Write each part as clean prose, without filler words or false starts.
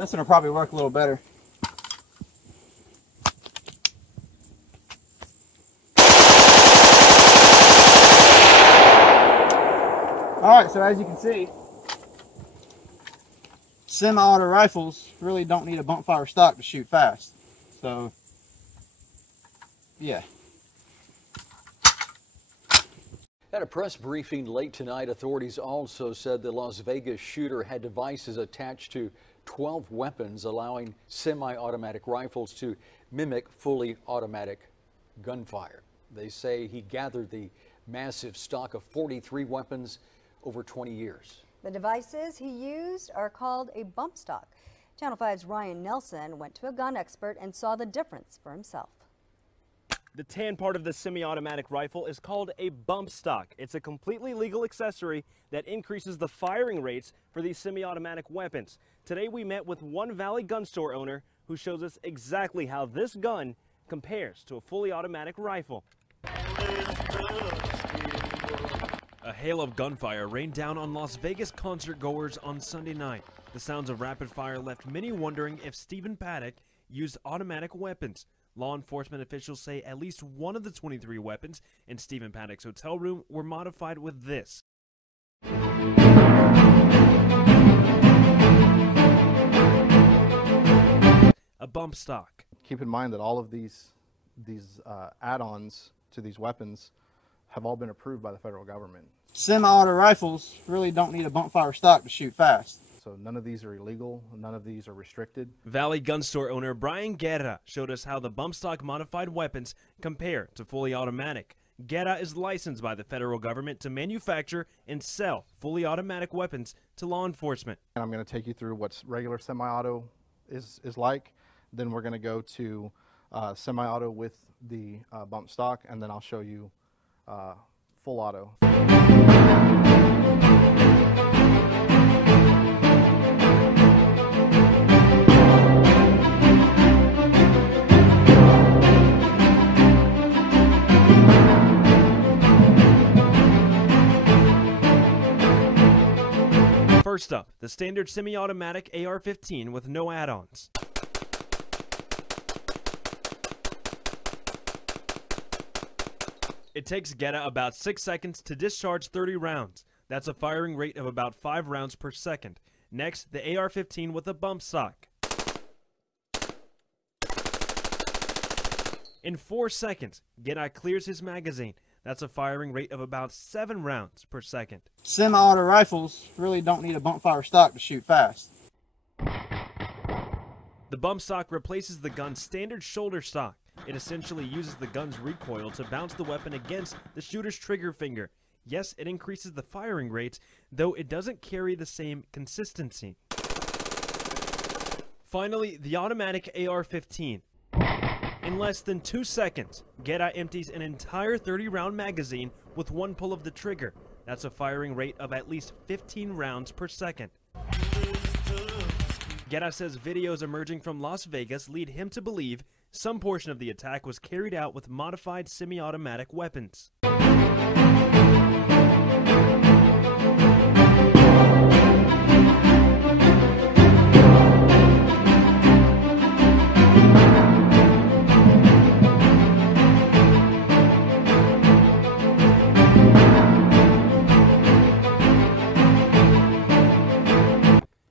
This one will probably work a little better. Alright, so as you can see, semi-auto rifles really don't need a bump fire stock to shoot fast. So, yeah. At a press briefing late tonight, authorities also said the Las Vegas shooter had devices attached to 12 weapons, allowing semi-automatic rifles to mimic fully automatic gunfire. They say he gathered the massive stock of 43 weapons over 20 years. The devices he used are called a bump stock. Channel 5's Ryan Nelson went to a gun expert and saw the difference for himself. The tan part of the semi-automatic rifle is called a bump stock. It's a completely legal accessory that increases the firing rates for these semi-automatic weapons. Today we met with one Valley gun store owner who shows us exactly how this gun compares to a fully automatic rifle. A hail of gunfire rained down on Las Vegas concert goers on Sunday night. The sounds of rapid fire left many wondering if Stephen Paddock used automatic weapons. Law enforcement officials say at least one of the 23 weapons in Stephen Paddock's hotel room were modified with this. A bump stock. Keep in mind that all of these add-ons to these weapons have all been approved by the federal government. Semi-auto rifles really don't need a bump fire stock to shoot fast. So none of these are illegal, none of these are restricted. Valley gun store owner Brian Guerra showed us how the bump stock modified weapons compare to fully automatic. Guerra is licensed by the federal government to manufacture and sell fully automatic weapons to law enforcement. And I'm going to take you through what regular semi-auto is like. Then we're going to go to semi-auto with the bump stock, and then I'll show you full auto. First up, the standard semi-automatic AR-15 with no add-ons. It takes Guerra about 6 seconds to discharge 30 rounds. That's a firing rate of about 5 rounds per second. Next, the AR-15 with a bump stock. In 4 seconds, Guerra clears his magazine. That's a firing rate of about 7 rounds per second. Semi-auto rifles really don't need a bump fire stock to shoot fast. The bump stock replaces the gun's standard shoulder stock. It essentially uses the gun's recoil to bounce the weapon against the shooter's trigger finger. Yes, it increases the firing rates, though it doesn't carry the same consistency. Finally, the automatic AR-15. In less than 2 seconds, Guerra empties an entire 30-round magazine with one pull of the trigger. That's a firing rate of at least 15 rounds per second. Guerra says videos emerging from Las Vegas lead him to believe some portion of the attack was carried out with modified semi-automatic weapons.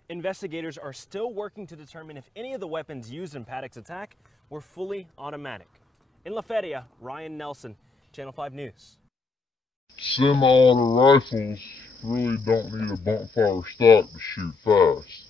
Investigators are still working to determine if any of the weapons used in Paddock's attack were fully automatic. In La Feria, Ryan Nelson, Channel 5 News. Semi-auto rifles really don't need a bump fire stock to shoot fast.